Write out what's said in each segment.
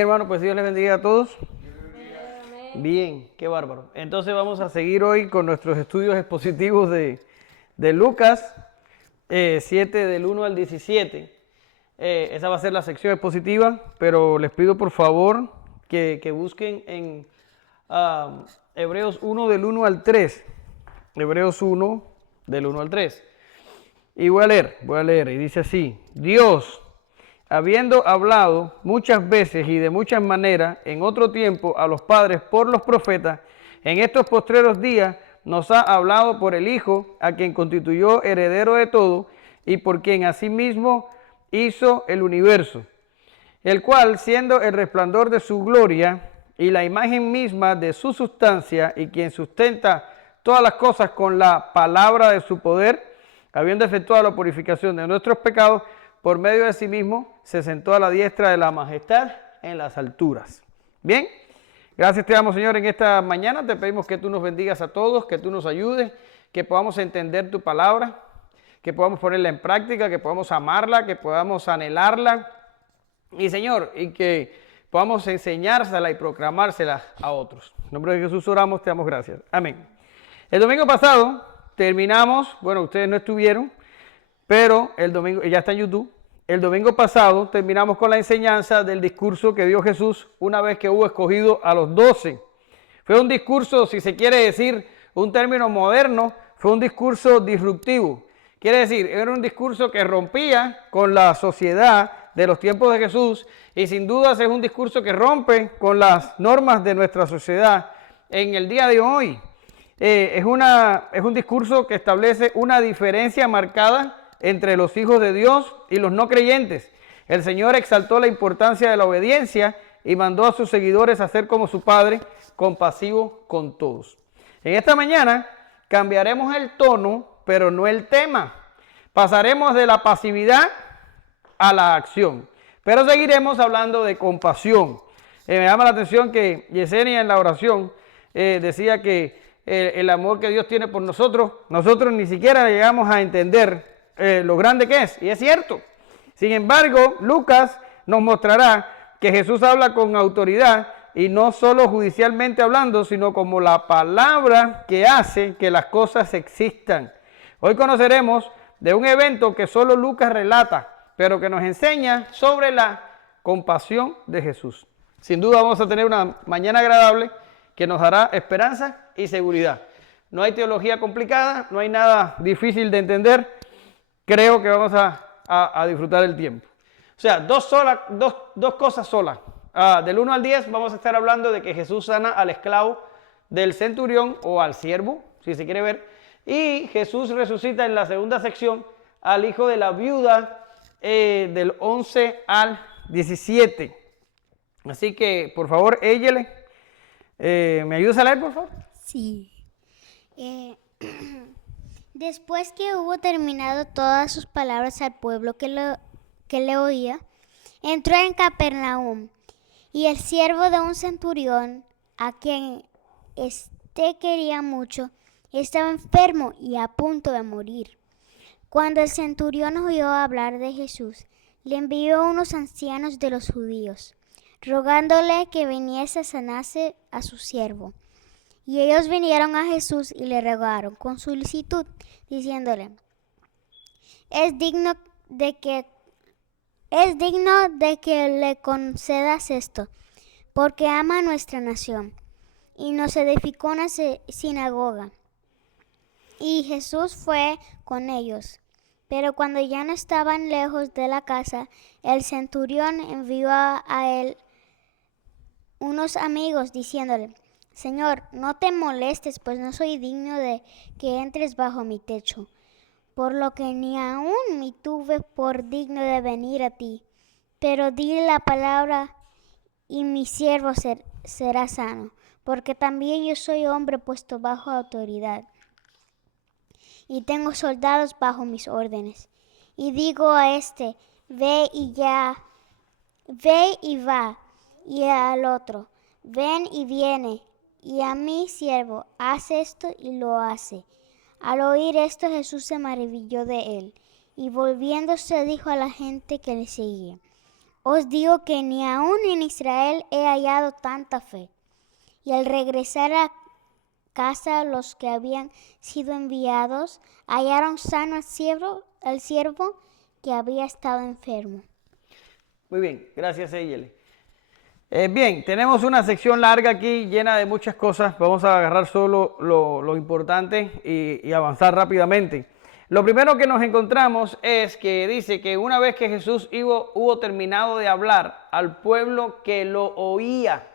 Bien, hermano, pues Dios les bendiga a todos. Bien, qué bárbaro. Entonces vamos a seguir hoy con nuestros estudios expositivos de Lucas 7 del 1 al 17. Esa va a ser la sección expositiva, pero les pido por favor que busquen en Hebreos 1 del 1 al 3. Hebreos 1 del 1 al 3. Y voy a leer, y dice así: Dios, habiendo hablado muchas veces y de muchas maneras en otro tiempo a los padres por los profetas, en estos postreros días nos ha hablado por el Hijo, a quien constituyó heredero de todo y por quien asimismo hizo el universo, el cual, siendo el resplandor de su gloria y la imagen misma de su sustancia, y quien sustenta todas las cosas con la palabra de su poder, habiendo efectuado la purificación de nuestros pecados, por medio de sí mismo se sentó a la diestra de la majestad en las alturas. Bien, gracias te damos, Señor, en esta mañana. Te pedimos que tú nos bendigas a todos, que tú nos ayudes, que podamos entender tu palabra, que podamos ponerla en práctica, que podamos amarla, que podamos anhelarla. Y, Señor, y que podamos enseñársela y proclamársela a otros. En nombre de Jesús oramos, te damos gracias. Amén. El domingo pasado terminamos, bueno, ustedes no estuvieron, pero el domingo, ya está en YouTube. El domingo pasado terminamos con la enseñanza del discurso que dio Jesús una vez que hubo escogido a los 12. Fue un discurso, si se quiere decir un término moderno, fue un discurso disruptivo. Quiere decir, era un discurso que rompía con la sociedad de los tiempos de Jesús, y sin dudas es un discurso que rompe con las normas de nuestra sociedad en el día de hoy. Es un discurso que establece una diferencia marcada entre los hijos de Dios y los no creyentes. El Señor exaltó la importancia de la obediencia y mandó a sus seguidores a ser como su Padre, compasivo con todos. En esta mañana cambiaremos el tono, pero no el tema. Pasaremos de la pasividad a la acción, pero seguiremos hablando de compasión. Me llama la atención que Yesenia en la oración decía que el amor que Dios tiene por nosotros ni siquiera llegamos a entender lo grande que es, y es cierto. Sin embargo, Lucas nos mostrará que Jesús habla con autoridad, y no solo judicialmente hablando, sino como la palabra que hace que las cosas existan. Hoy conoceremos de un evento que solo Lucas relata, pero que nos enseña sobre la compasión de Jesús. Sin duda vamos a tener una mañana agradable que nos dará esperanza y seguridad. No hay teología complicada, no hay nada difícil de entender. Creo que vamos a disfrutar el tiempo. O sea, dos cosas solas. Del 1 al 10 vamos a estar hablando de que Jesús sana al esclavo del centurión, o al siervo, si se quiere ver. Y Jesús resucita en la segunda sección al hijo de la viuda, del 11 al 17. Así que, por favor, Eyele, ¿me ayudas a leer, por favor? Sí. Después que hubo terminado todas sus palabras al pueblo que le oía, entró en Capernaum, y el siervo de un centurión, a quien éste quería mucho, estaba enfermo y a punto de morir. Cuando el centurión oyó hablar de Jesús, le envió unos ancianos de los judíos, rogándole que viniese a sanarse a su siervo. Y ellos vinieron a Jesús y le rogaron con solicitud, diciéndole: es digno de que le concedas esto, porque ama a nuestra nación, y nos edificó una sinagoga. Y Jesús fue con ellos. Pero cuando ya no estaban lejos de la casa, el centurión envió a él unos amigos, diciéndole: Señor, no te molestes, pues no soy digno de que entres bajo mi techo, por lo que ni aún me tuve por digno de venir a ti. Pero di la palabra y mi siervo será sano, porque también yo soy hombre puesto bajo autoridad, y tengo soldados bajo mis órdenes. Y digo a este: ve y va, y al otro: ven y viene, y a mi siervo: haz esto, y lo hace. Al oír esto, Jesús se maravilló de él, y volviéndose dijo a la gente que le seguía: Os digo que ni aún en Israel he hallado tanta fe. Y al regresar a casa los que habían sido enviados hallaron sano al siervo que había estado enfermo. Muy bien, gracias, Eyele. Bien, tenemos una sección larga aquí llena de muchas cosas. Vamos a agarrar solo lo importante y avanzar rápidamente. Lo primero que nos encontramos es que dice que una vez que Jesús hubo terminado de hablar al pueblo que lo oía,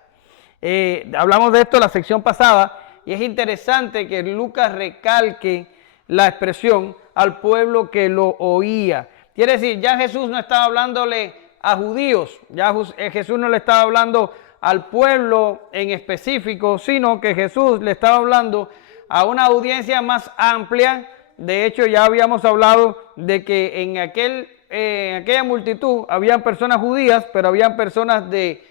hablamos de esto en la sección pasada y es interesante que Lucas recalque la expresión al pueblo que lo oía. Quiere decir, ya Jesús no estaba hablándole a judíos, ya Jesús no le estaba hablando al pueblo en específico, sino que Jesús le estaba hablando a una audiencia más amplia. De hecho, ya habíamos hablado de que en aquella multitud habían personas judías, pero habían personas de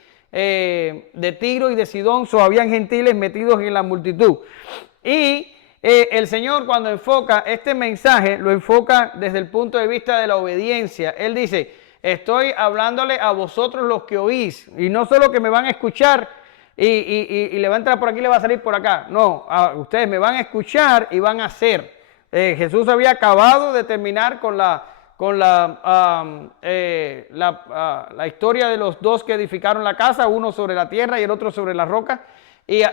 Tiro y de Sidón, o habían gentiles metidos en la multitud. Y el Señor, cuando enfoca este mensaje, lo enfoca desde el punto de vista de la obediencia. Él dice: estoy hablándole a vosotros los que oís, y no solo que me van a escuchar y le va a entrar por aquí y le va a salir por acá. No, ustedes me van a escuchar y van a hacer. Jesús había acabado de terminar con la historia de los dos que edificaron la casa, uno sobre la tierra y el otro sobre la roca, y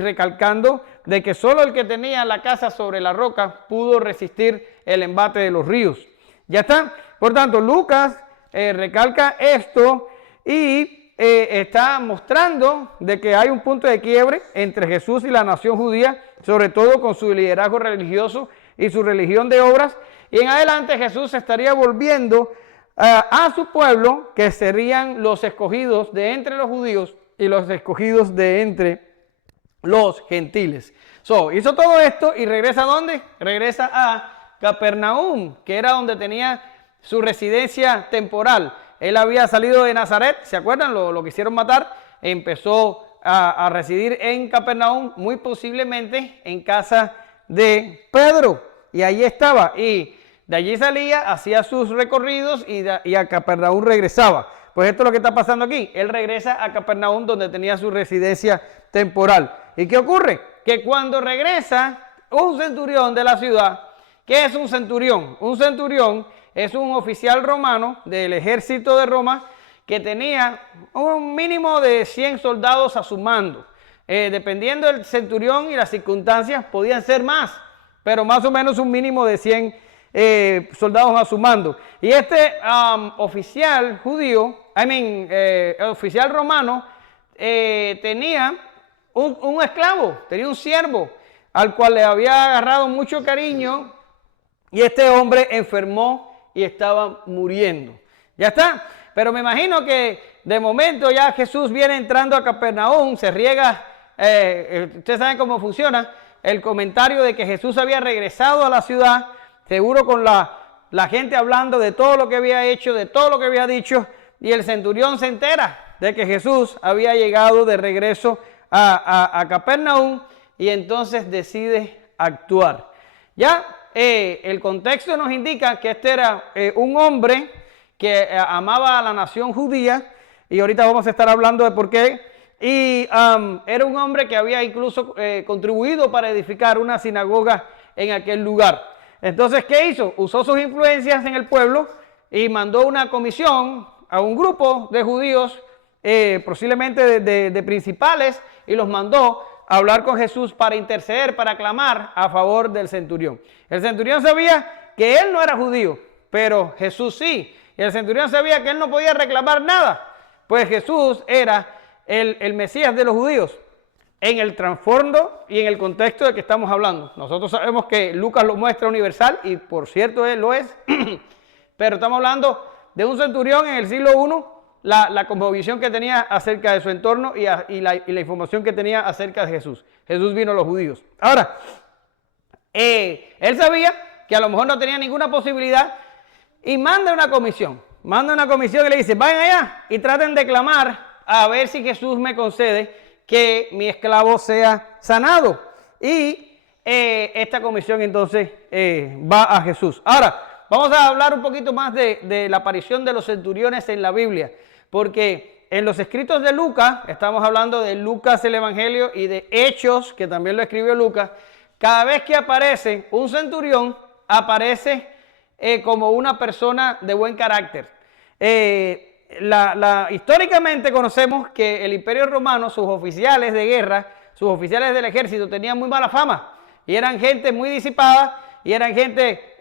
recalcando de que solo el que tenía la casa sobre la roca pudo resistir el embate de los ríos. Ya está. Por tanto, Lucas recalca esto y está mostrando de que hay un punto de quiebre entre Jesús y la nación judía, sobre todo con su liderazgo religioso y su religión de obras. Y en adelante Jesús estaría volviendo a su pueblo, que serían los escogidos de entre los judíos y los escogidos de entre los gentiles. Hizo todo esto y regresa ¿a dónde? Regresa a Capernaum, que era donde tenía su residencia temporal. Él había salido de Nazaret, ¿se acuerdan? Lo quisieron matar. Empezó a residir en Capernaum, muy posiblemente en casa de Pedro. Y allí estaba. Y de allí salía, hacía sus recorridos y a Capernaum regresaba. Pues esto es lo que está pasando aquí. Él regresa a Capernaum, donde tenía su residencia temporal. ¿Y qué ocurre? Que cuando regresa un centurión de la ciudad, ¿qué es un centurión? Un centurión es un oficial romano del ejército de Roma que tenía un mínimo de 100 soldados a su mando. Dependiendo del centurión y las circunstancias, podían ser más, pero más o menos un mínimo de 100 soldados a su mando. Y este oficial judío, oficial romano, tenía un esclavo, tenía un siervo, al cual le había agarrado mucho cariño, y este hombre enfermó y estaba muriendo. Ya está. Pero me imagino que de momento ya Jesús viene entrando a Capernaum, se riega, ustedes saben cómo funciona, el comentario de que Jesús había regresado a la ciudad, seguro con la gente hablando de todo lo que había hecho, de todo lo que había dicho, y el centurión se entera de que Jesús había llegado de regreso a Capernaum, y entonces decide actuar. Ya. El contexto nos indica que este era un hombre que amaba a la nación judía, y ahorita vamos a estar hablando de por qué, y era un hombre que había incluso contribuido para edificar una sinagoga en aquel lugar. Entonces, ¿qué hizo? Usó sus influencias en el pueblo y mandó una comisión a un grupo de judíos, posiblemente de principales, y los mandó a hablar con Jesús para interceder, para clamar a favor del centurión. El centurión sabía que él no era judío, pero Jesús sí. Y el centurión sabía que él no podía reclamar nada, pues Jesús era el Mesías de los judíos, en el trasfondo y en el contexto de que estamos hablando. Nosotros sabemos que Lucas lo muestra universal, y por cierto él lo es, pero estamos hablando de un centurión en el siglo I, la cosmovisión que tenía acerca de su entorno y la información que tenía acerca de Jesús. Jesús vino a los judíos. Ahora, él sabía que a lo mejor no tenía ninguna posibilidad y manda una comisión y le dice: vayan allá y traten de clamar a ver si Jesús me concede que mi esclavo sea sanado. Y esta comisión entonces va a Jesús. Ahora, vamos a hablar un poquito más de la aparición de los centuriones en la Biblia, porque en los escritos de Lucas, estamos hablando de Lucas el Evangelio y de Hechos, que también lo escribió Lucas, cada vez que aparece un centurión, aparece como una persona de buen carácter. Históricamente conocemos que el Imperio Romano, sus oficiales de guerra, sus oficiales del ejército tenían muy mala fama y eran gente muy disipada y eran gente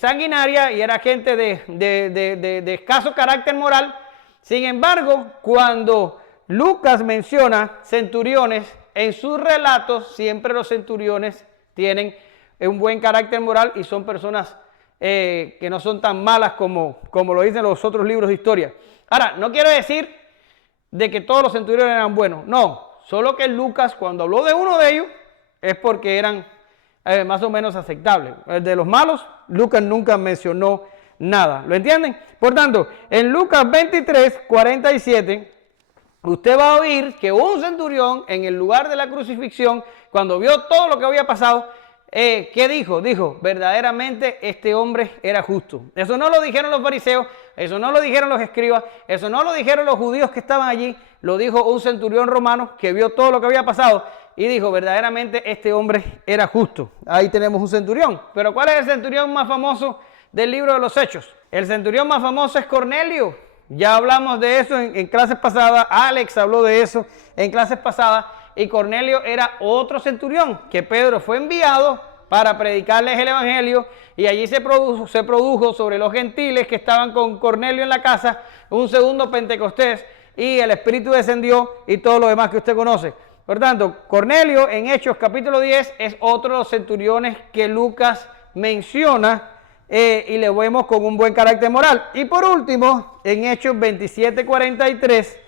sanguinaria y era gente de escaso carácter moral. Sin embargo, cuando Lucas menciona centuriones, en sus relatos siempre los centuriones tienen un buen carácter moral y son personas que no son tan malas como lo dicen los otros libros de historia. Ahora, no quiero decir de que todos los centuriones eran buenos, no, solo que Lucas cuando habló de uno de ellos es porque eran más o menos aceptables. El de los malos, Lucas nunca mencionó nada, ¿lo entienden? Por tanto, en Lucas 23, 47, usted va a oír que un centurión en el lugar de la crucifixión, cuando vio todo lo que había pasado, ¿qué dijo? Dijo, verdaderamente este hombre era justo. Eso no lo dijeron los fariseos, eso no lo dijeron los escribas, eso no lo dijeron los judíos que estaban allí, lo dijo un centurión romano que vio todo lo que había pasado y dijo, verdaderamente este hombre era justo. Ahí tenemos un centurión. Pero ¿cuál es el centurión más famoso del libro de los Hechos? El centurión más famoso es Cornelio. Ya hablamos de eso en clases pasadas, Alex habló de eso en clases pasadas, y Cornelio era otro centurión que Pedro fue enviado para predicarles el evangelio, y allí se produjo sobre los gentiles que estaban con Cornelio en la casa un segundo Pentecostés, y el Espíritu descendió y todo lo demás que usted conoce. Por tanto, Cornelio en Hechos capítulo 10 es otro de los centuriones que Lucas menciona y le vemos con un buen carácter moral. Y por último, en Hechos 27:43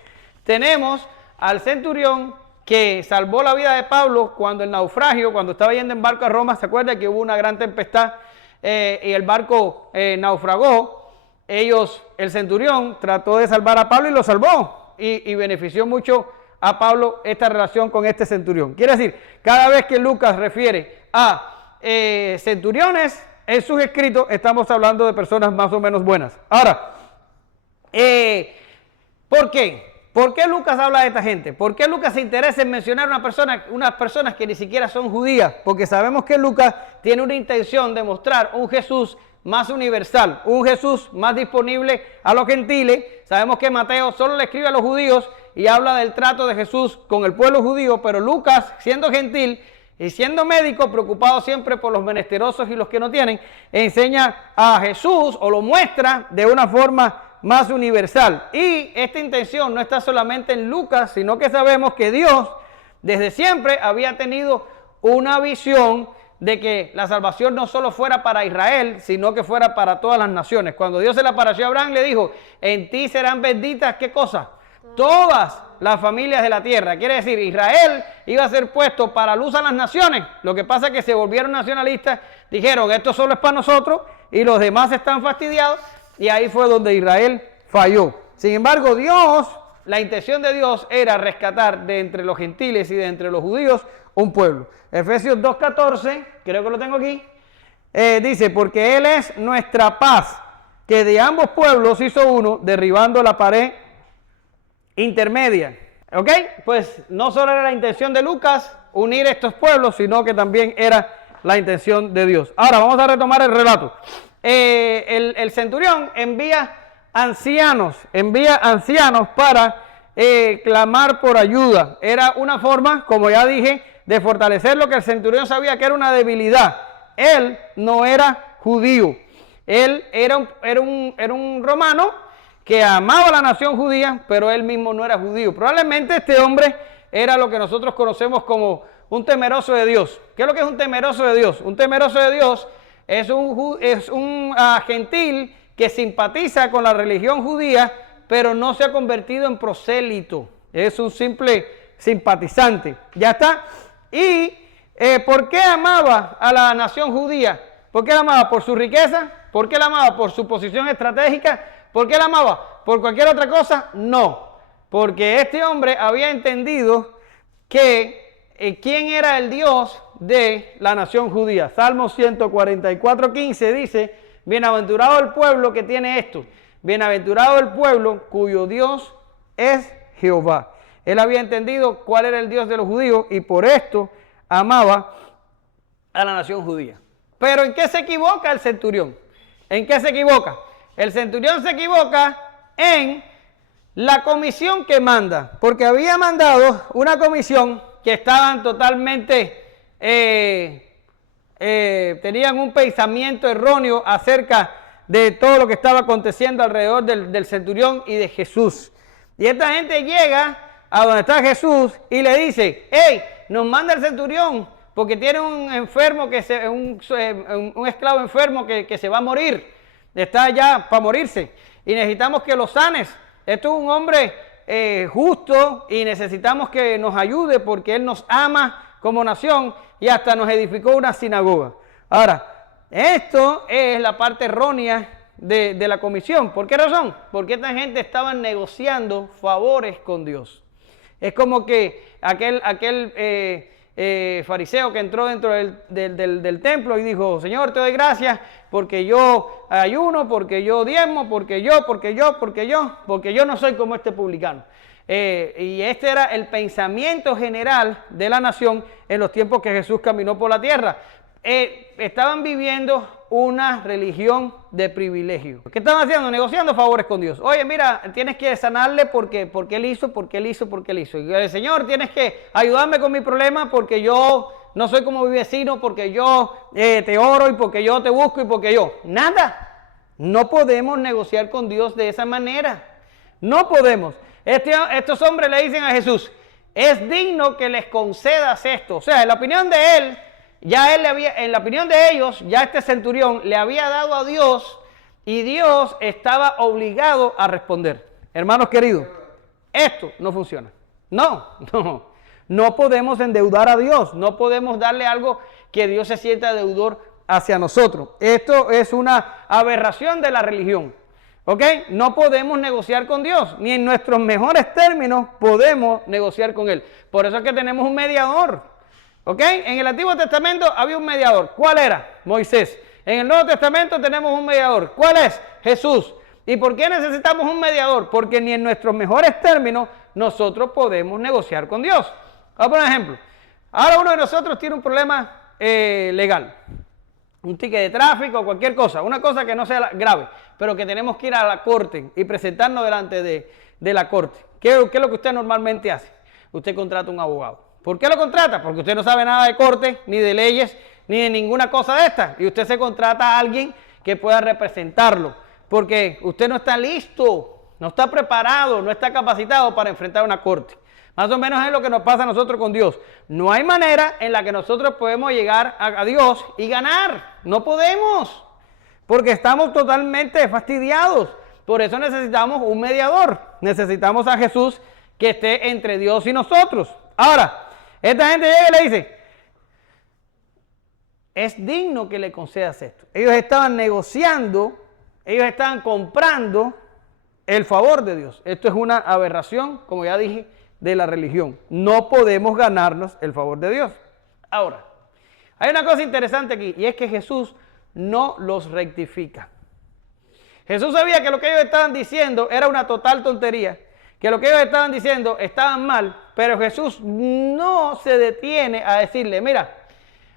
tenemos al centurión que salvó la vida de Pablo cuando el naufragio, cuando estaba yendo en barco a Roma. ¿Se acuerda que hubo una gran tempestad y el barco naufragó? El centurión trató de salvar a Pablo y lo salvó, y benefició mucho a Pablo esta relación con este centurión. Quiere decir, cada vez que Lucas refiere a centuriones en sus escritos, estamos hablando de personas más o menos buenas. Ahora, ¿por qué? ¿Por qué Lucas habla de esta gente? ¿Por qué Lucas se interesa en mencionar unas personas que ni siquiera son judías? Porque sabemos que Lucas tiene una intención de mostrar un Jesús más universal, un Jesús más disponible a los gentiles. Sabemos que Mateo solo le escribe a los judíos y habla del trato de Jesús con el pueblo judío, pero Lucas, siendo gentil y siendo médico, preocupado siempre por los menesterosos y los que no tienen, enseña a Jesús o lo muestra de una forma más universal. Y esta intención no está solamente en Lucas, sino que sabemos que Dios desde siempre había tenido una visión de que la salvación no solo fuera para Israel, sino que fuera para todas las naciones. Cuando Dios se le apareció a Abraham, le dijo, en ti serán benditas, ¿qué cosa? Todas las familias de la tierra. Quiere decir, Israel iba a ser puesto para luz a las naciones. Lo que pasa es que se volvieron nacionalistas, dijeron, esto solo es para nosotros y los demás están fastidiados, y ahí fue donde Israel falló. Sin embargo, Dios, la intención de Dios era rescatar de entre los gentiles y de entre los judíos un pueblo. Efesios 2:14, creo que lo tengo aquí, dice, porque Él es nuestra paz, que de ambos pueblos hizo uno, derribando la pared intermedia. ¿Ok? Pues no solo era la intención de Lucas unir estos pueblos, sino que también era la intención de Dios. Ahora vamos a retomar el relato. El centurión envía ancianos para clamar por ayuda. Era una forma, como ya dije, de fortalecer lo que el centurión sabía que era una debilidad. Él no era judío, él era un romano que amaba a la nación judía, pero él mismo no era judío. Probablemente este hombre era lo que nosotros conocemos como un temeroso de Dios. ¿Qué es lo que es un temeroso de Dios? Un temeroso de Dios es un gentil que simpatiza con la religión judía, pero no se ha convertido en prosélito. Es un simple simpatizante. ¿Ya está? ¿Y por qué amaba a la nación judía? ¿Por qué la amaba? ¿Por su riqueza? ¿Por qué la amaba? ¿Por su posición estratégica? ¿Por qué la amaba? ¿Por cualquier otra cosa? No. Porque este hombre había entendido que quién era el Dios de la nación judía. Salmo 144:15 dice, Bienaventurado el pueblo que tiene esto. Bienaventurado el pueblo cuyo Dios es Jehová. Él había entendido cuál era el Dios de los judíos y por esto amaba a la nación judía. Pero ¿en qué se equivoca el centurión? ¿En qué se equivoca? El centurión se equivoca en la comisión que manda, porque había mandado una comisión que estaban totalmente, tenían un pensamiento erróneo acerca de todo lo que estaba aconteciendo alrededor del centurión y de Jesús. Y esta gente llega a donde está Jesús y le dice, hey, nos manda el centurión porque tiene un enfermo, un esclavo enfermo que se va a morir, está ya para morirse y necesitamos que lo sanes. Esto es un hombre justo y necesitamos que nos ayude porque él nos ama como nación y hasta nos edificó una sinagoga. Ahora, esto es la parte errónea de la comisión. ¿Por qué razón? Porque esta gente estaba negociando favores con Dios. Es como que aquel fariseo que entró dentro del templo y dijo, Señor, te doy gracias porque yo ayuno, porque yo diezmo, porque yo no soy como este publicano. Y este era el pensamiento general de la nación en los tiempos que Jesús caminó por la tierra. Estaban viviendo una religión de privilegio. ¿Qué estaban haciendo? Negociando favores con Dios. Oye, mira, tienes que sanarle porque él hizo. Y el Señor, tienes que ayudarme con mi problema porque yo no soy como mi vecino, porque yo te oro y porque yo te busco y porque yo. Nada. No podemos negociar con Dios de esa manera. No podemos. Estos hombres le dicen a Jesús, es digno que les concedas esto. O sea, en la opinión de él, en la opinión de ellos, ya este centurión le había dado a Dios y Dios estaba obligado a responder. Hermanos queridos, esto no funciona. No podemos endeudar a Dios, no podemos darle algo que Dios se sienta deudor hacia nosotros. Esto es una aberración de la religión. ¿Ok? No podemos negociar con Dios, ni en nuestros mejores términos podemos negociar con Él. Por eso es que tenemos un mediador. ¿Ok? En el Antiguo Testamento había un mediador. ¿Cuál era? Moisés. En el Nuevo Testamento tenemos un mediador. ¿Cuál es? Jesús. ¿Y por qué necesitamos un mediador? Porque ni en nuestros mejores términos nosotros podemos negociar con Dios. Vamos a poner un ejemplo. Ahora uno de nosotros tiene un problema legal. Un ticket de tráfico, cualquier cosa. Una cosa que no sea grave, pero que tenemos que ir a la corte y presentarnos delante de la corte. ¿Qué es lo que usted normalmente hace? Usted contrata un abogado. ¿Por qué lo contrata? Porque usted no sabe nada de corte, ni de leyes, ni de ninguna cosa de esta. Y usted se contrata a alguien que pueda representarlo. Porque usted no está listo, no está preparado, no está capacitado para enfrentar una corte. Más o menos es lo que nos pasa a nosotros con Dios. No hay manera en la que nosotros podemos llegar a Dios y ganar. No podemos. Porque estamos totalmente fastidiados. Por eso necesitamos un mediador. Necesitamos a Jesús que esté entre Dios y nosotros. Ahora, esta gente llega y le dice, es digno que le concedas esto. Ellos estaban negociando, ellos estaban comprando el favor de Dios. Esto es una aberración, como ya dije, de la religión. No podemos ganarnos el favor de Dios. Ahora, hay una cosa interesante aquí, y es que Jesús no los rectifica. Jesús sabía que lo que ellos estaban diciendo era una total tontería, que lo que ellos estaban diciendo estaban mal, pero Jesús no se detiene a decirle, mira,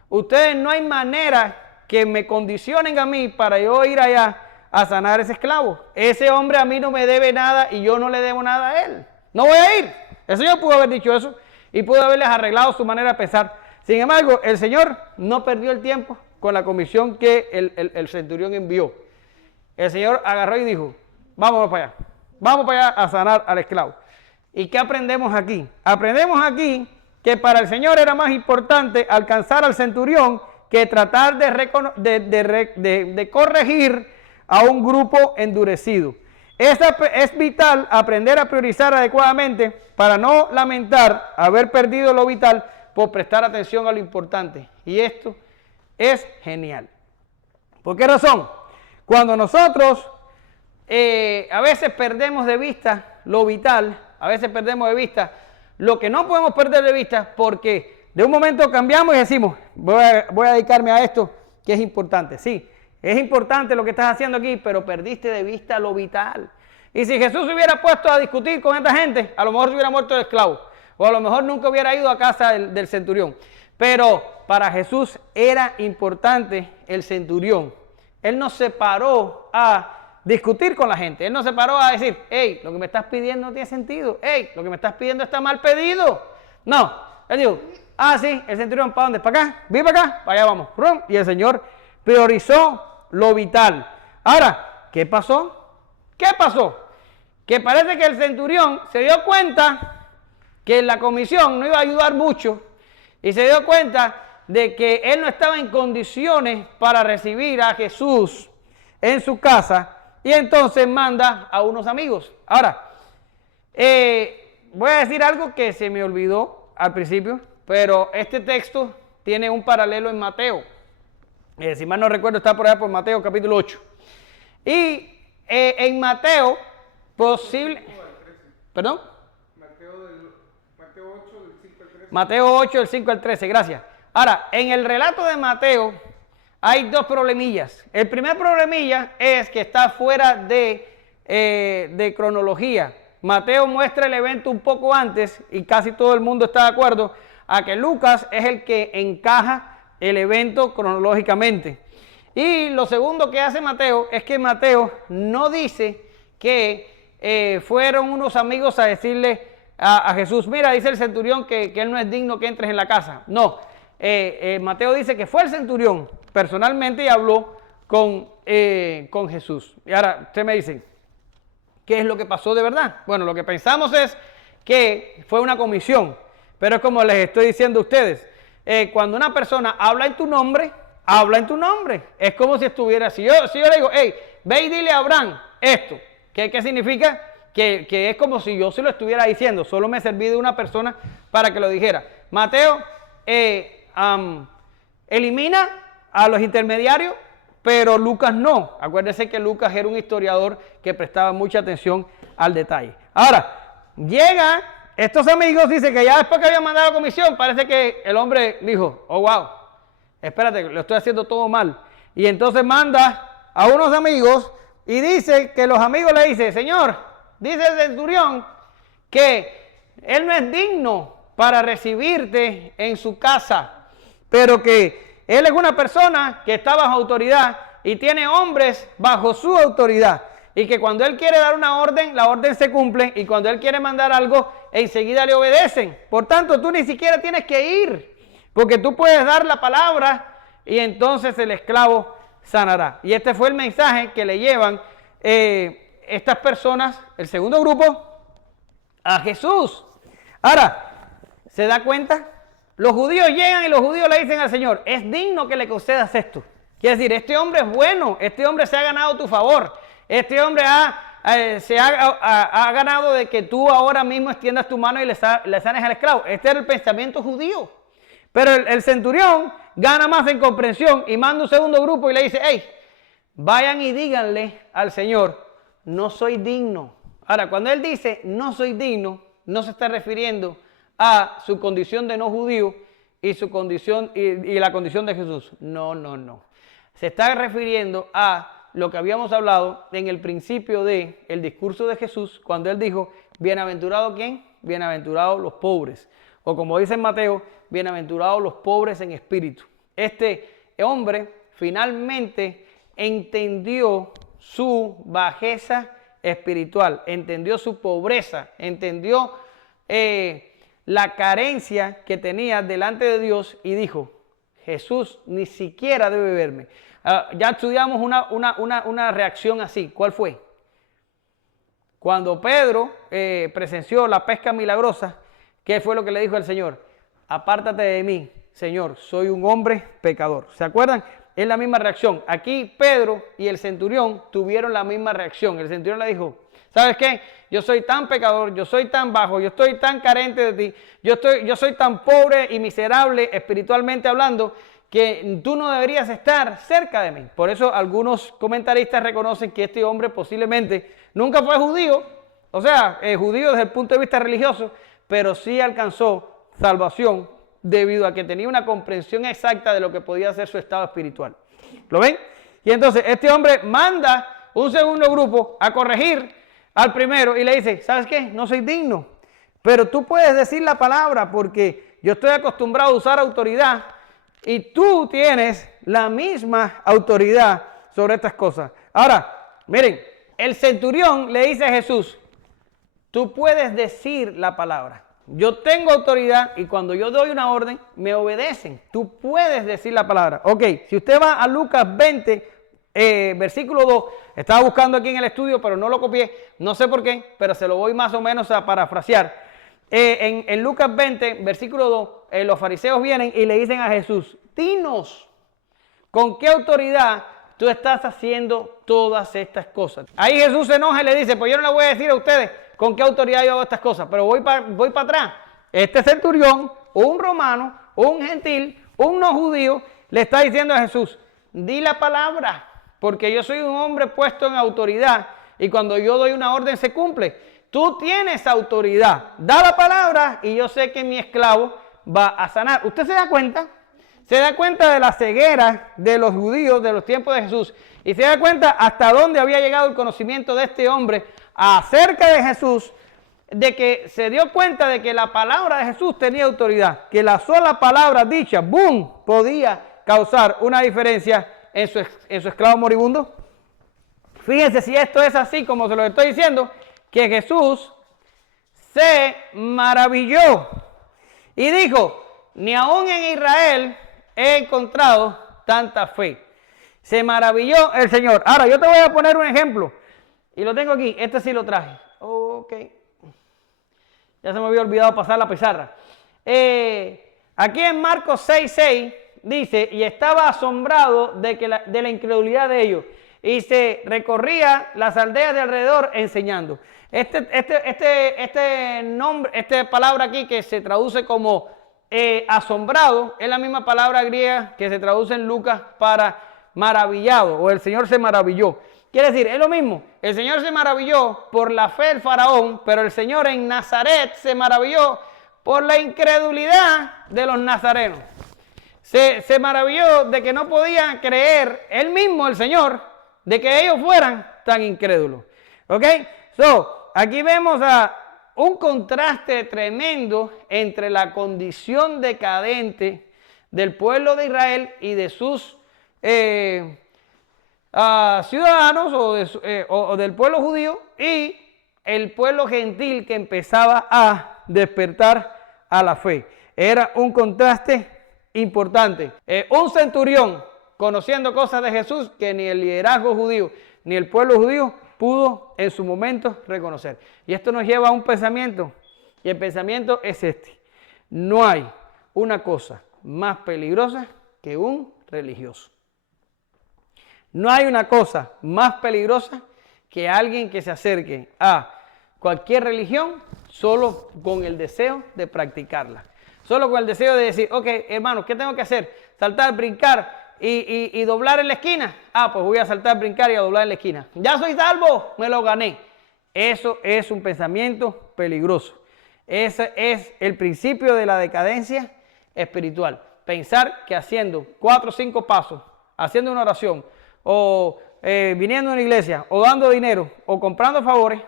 ustedes no hay manera que me condicionen a mí para yo ir allá a sanar a ese esclavo. Ese hombre a mí no me debe nada y yo no le debo nada a él. No voy a ir. El Señor pudo haber dicho eso y pudo haberles arreglado su manera de pensar. Sin embargo, el Señor no perdió el tiempo con la comisión que el centurión envió. El Señor agarró y dijo, vamos para allá. Vamos para allá a sanar al esclavo. ¿Y qué aprendemos aquí? Aprendemos aquí que para el Señor era más importante alcanzar al centurión que tratar de corregir a un grupo endurecido. Es vital aprender a priorizar adecuadamente para no lamentar haber perdido lo vital por prestar atención a lo importante. Y esto es genial. ¿Por qué razón? Cuando nosotros a veces perdemos de vista lo vital, a veces perdemos de vista lo que no podemos perder de vista porque de un momento cambiamos y decimos, voy a dedicarme a esto que es importante. Sí, es importante lo que estás haciendo aquí, pero perdiste de vista lo vital. Y si Jesús se hubiera puesto a discutir con esta gente, a lo mejor se hubiera muerto de esclavo, o a lo mejor nunca hubiera ido a casa del centurión. Pero para Jesús era importante el centurión. Él no se paró a discutir con la gente. Él no se paró a decir, hey, lo que me estás pidiendo no tiene sentido. Hey, lo que me estás pidiendo está mal pedido. No, él dijo, sí, el centurión, ¿para dónde? ¿Para acá? ¿Vi para acá? Para allá vamos. Y el Señor priorizó lo vital. Ahora, ¿qué pasó? ¿Qué pasó? Que parece que el centurión se dio cuenta que la comisión no iba a ayudar mucho y se dio cuenta de que él no estaba en condiciones para recibir a Jesús en su casa y entonces manda a unos amigos. Ahora, voy a decir algo que se me olvidó al principio, pero este texto tiene un paralelo en Mateo. Si mal no recuerdo, está por allá por Mateo capítulo 8. Y en Mateo, ¿Perdón? Mateo 8, del 5 al 13, gracias. Ahora, en el relato de Mateo hay dos problemillas. El primer problemilla es que está fuera de cronología. Mateo muestra el evento un poco antes y casi todo el mundo está de acuerdo a que Lucas es el que encaja el evento cronológicamente. Y lo segundo que hace Mateo es que Mateo no dice que fueron unos amigos a decirle a Jesús, mira, dice el centurión que él no es digno que entres en la casa. No, Mateo dice que fue el centurión personalmente y habló con Jesús. Y ahora usted me dice, ¿qué es lo que pasó de verdad? Bueno, lo que pensamos es que fue una comisión, pero es como les estoy diciendo a ustedes, cuando una persona habla en tu nombre, habla en tu nombre. Es como si estuviera, si yo le digo, hey, ve y dile a Abraham esto, ¿qué significa? Que es como si yo se lo estuviera diciendo, solo me serví de una persona para que lo dijera. Mateo elimina a los intermediarios, pero Lucas no. Acuérdense que Lucas era un historiador que prestaba mucha atención al detalle. Ahora, llegan estos amigos, dice que ya después que había mandado la comisión, parece que el hombre dijo, oh wow, espérate, lo estoy haciendo todo mal. Y entonces manda a unos amigos y dice que los amigos le dicen, Señor, dice el centurión que él no es digno para recibirte en su casa, pero que él es una persona que está bajo autoridad y tiene hombres bajo su autoridad. Y que cuando él quiere dar una orden, la orden se cumple, y cuando él quiere mandar algo, enseguida le obedecen. Por tanto, tú ni siquiera tienes que ir, porque tú puedes dar la palabra y entonces el esclavo sanará. Y este fue el mensaje que le llevan estas personas, el segundo grupo, a Jesús. Ahora, ¿se da cuenta? Los judíos llegan y los judíos le dicen al Señor, es digno que le concedas esto. Quiere decir, este hombre es bueno, este hombre se ha ganado tu favor. Este hombre se ha ganado de que tú ahora mismo extiendas tu mano y le sanes al esclavo. Este era el pensamiento judío. Pero el centurión gana más en comprensión y manda un segundo grupo y le dice, hey, vayan y díganle al Señor, no soy digno. Ahora, cuando él dice no soy digno, no se está refiriendo a su condición de no judío y su condición y la condición de Jesús. No. Se está refiriendo a lo que habíamos hablado en el principio del discurso de Jesús, cuando él dijo, ¿bienaventurado quién? Bienaventurados los pobres. O como dice en Mateo, bienaventurados los pobres en espíritu. Este hombre finalmente entendió su bajeza espiritual, entendió su pobreza, entendió la carencia que tenía delante de Dios y dijo, Jesús ni siquiera debe verme. Ya estudiamos una reacción así. ¿Cuál fue? Cuando Pedro presenció la pesca milagrosa, ¿qué fue lo que le dijo al Señor? Apártate de mí, Señor, soy un hombre pecador. ¿Se acuerdan? Es la misma reacción. Aquí Pedro y el centurión tuvieron la misma reacción. El centurión le dijo, ¿sabes qué? Yo soy tan pecador, yo soy tan bajo, yo estoy tan carente de ti, yo soy tan pobre y miserable espiritualmente hablando, que tú no deberías estar cerca de mí. Por eso algunos comentaristas reconocen que este hombre posiblemente nunca fue judío, o sea, judío desde el punto de vista religioso, pero sí alcanzó salvación debido a que tenía una comprensión exacta de lo que podía ser su estado espiritual. ¿Lo ven? Y entonces este hombre manda un segundo grupo a corregir al primero y le dice, ¿sabes qué? No soy digno, pero tú puedes decir la palabra porque yo estoy acostumbrado a usar autoridad y tú tienes la misma autoridad sobre estas cosas. Ahora, miren, el centurión le dice a Jesús, tú puedes decir la palabra. Yo tengo autoridad y cuando yo doy una orden, me obedecen. Tú puedes decir la palabra. Ok, si usted va a Lucas 20, versículo 2, estaba buscando aquí en el estudio, pero no lo copié, no sé por qué, pero se lo voy más o menos a parafrasear. En Lucas 20, versículo 2, los fariseos vienen y le dicen a Jesús, dinos, ¿con qué autoridad tú estás haciendo todas estas cosas? Ahí Jesús se enoja y le dice, pues yo no le voy a decir a ustedes con qué autoridad yo hago estas cosas, pero voy para atrás. Este centurión, un romano, un gentil, un no judío, le está diciendo a Jesús, di la palabra, porque yo soy un hombre puesto en autoridad y cuando yo doy una orden se cumple. Tú tienes autoridad, da la palabra y yo sé que mi esclavo va a sanar. ¿Usted se da cuenta? Se da cuenta de la ceguera de los judíos de los tiempos de Jesús y se da cuenta hasta dónde había llegado el conocimiento de este hombre acerca de Jesús, de que se dio cuenta de que la palabra de Jesús tenía autoridad, que la sola palabra dicha, ¡boom!, podía causar una diferencia en su esclavo moribundo. Fíjense si esto es así como se lo estoy diciendo, que Jesús se maravilló y dijo, ni aún en Israel he encontrado tanta fe. Se maravilló el Señor. Ahora, yo te voy a poner un ejemplo. Y lo tengo aquí. Este sí lo traje. Ok. Ya se me había olvidado pasar la pizarra. Aquí en Marcos 6:6 dice, y estaba asombrado de la incredulidad de ellos. Y se recorría las aldeas de alrededor enseñando. Esta palabra aquí que se traduce como asombrado, es la misma palabra griega que se traduce en Lucas para maravillado, o el Señor se maravilló. Quiere decir, es lo mismo, el Señor se maravilló por la fe del faraón, pero el Señor en Nazaret se maravilló por la incredulidad de los nazarenos. Se maravilló de que no podían creer él mismo, el Señor, de que ellos fueran tan incrédulos. ¿Ok? Aquí vemos un contraste tremendo entre la condición decadente del pueblo de Israel y de sus ciudadanos o del pueblo judío y el pueblo gentil que empezaba a despertar a la fe. Era un contraste importante. Un centurión conociendo cosas de Jesús que ni el liderazgo judío ni el pueblo judío pudo en su momento reconocer. Y esto nos lleva a un pensamiento, y el pensamiento es este: no hay una cosa más peligrosa que un religioso. No hay una cosa más peligrosa que alguien que se acerque a cualquier religión solo con el deseo de practicarla. Solo con el deseo de decir, ok, hermano, ¿qué tengo que hacer? Saltar, brincar y doblar en la esquina. Pues voy a saltar, brincar y a doblar en la esquina. Ya soy salvo, me lo gané. Eso es un pensamiento peligroso. Ese es el principio de la decadencia espiritual. Pensar que haciendo 4 o 5 pasos, haciendo una oración, o viniendo a una iglesia, o dando dinero, o comprando favores,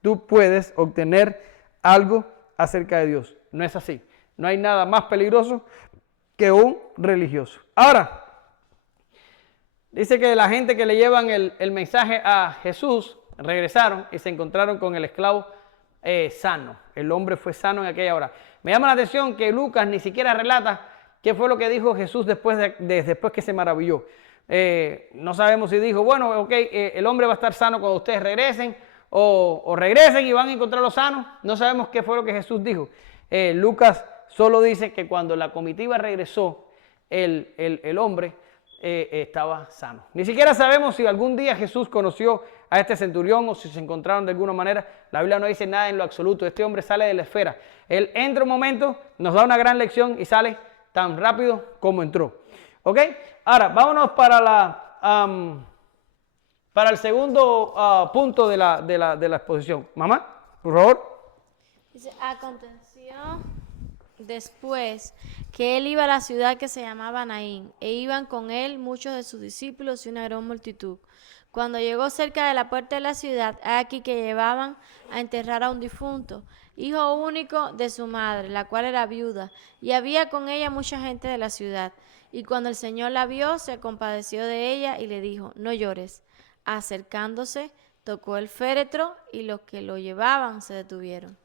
tú puedes obtener algo acerca de Dios. No es así. No hay nada más peligroso que un religioso. Ahora, dice que la gente que le llevan el mensaje a Jesús regresaron y se encontraron con el esclavo sano. El hombre fue sano en aquella hora. Me llama la atención que Lucas ni siquiera relata qué fue lo que dijo Jesús después que se maravilló. No sabemos si dijo, bueno, ok, el hombre va a estar sano cuando ustedes regresen, o regresen y van a encontrarlo sano. No sabemos qué fue lo que Jesús dijo. Lucas solo dice que cuando la comitiva regresó, el hombre estaba sano. Ni siquiera sabemos si algún día Jesús conoció a este centurión o si se encontraron de alguna manera. La Biblia no dice nada en lo absoluto. Este hombre sale de la esfera. Él entra un momento, nos da una gran lección y sale tan rápido como entró. ¿Ok? Ahora, vámonos para el segundo punto de la exposición. Mamá, por favor. Dice, aconteció después que él iba a la ciudad que se llamaba Naín, e iban con él muchos de sus discípulos y una gran multitud. Cuando llegó cerca de la puerta de la ciudad, he aquí que llevaban a enterrar a un difunto, hijo único de su madre, la cual era viuda, y había con ella mucha gente de la ciudad. Y cuando el Señor la vio, se compadeció de ella y le dijo: no llores. Acercándose, tocó el féretro, y los que lo llevaban se detuvieron.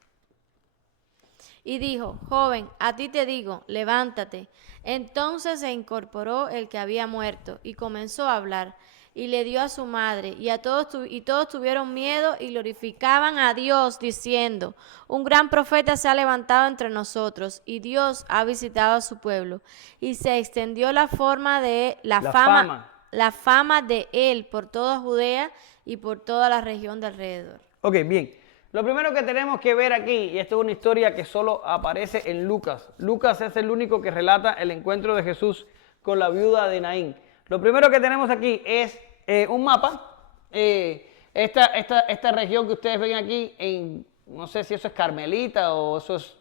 Y dijo: joven, a ti te digo, levántate. Entonces se incorporó el que había muerto y comenzó a hablar, y le dio a su madre, y todos tuvieron miedo y glorificaban a Dios, diciendo: un gran profeta se ha levantado entre nosotros, y Dios ha visitado a su pueblo. Y se extendió la fama de él por toda Judea y por toda la región de alrededor. Ok, bien. Lo primero que tenemos que ver aquí, y esto es una historia que solo aparece en Lucas. Lucas es el único que relata el encuentro de Jesús con la viuda de Naín. Lo primero que tenemos aquí es un mapa. Esta región que ustedes ven aquí, no sé si eso es Carmelita o eso es,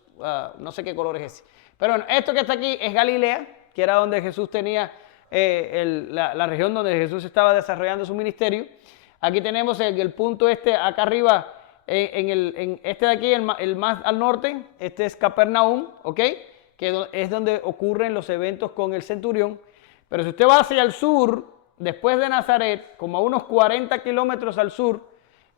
no sé qué color es ese. Pero bueno, esto que está aquí es Galilea, que era donde Jesús tenía, la región donde Jesús estaba desarrollando su ministerio. Aquí tenemos el punto acá arriba, este de aquí, el más al norte, este es Capernaum, ¿ok? Que es donde ocurren los eventos con el centurión. Pero si usted va hacia el sur, después de Nazaret, como a unos 40 kilómetros al sur,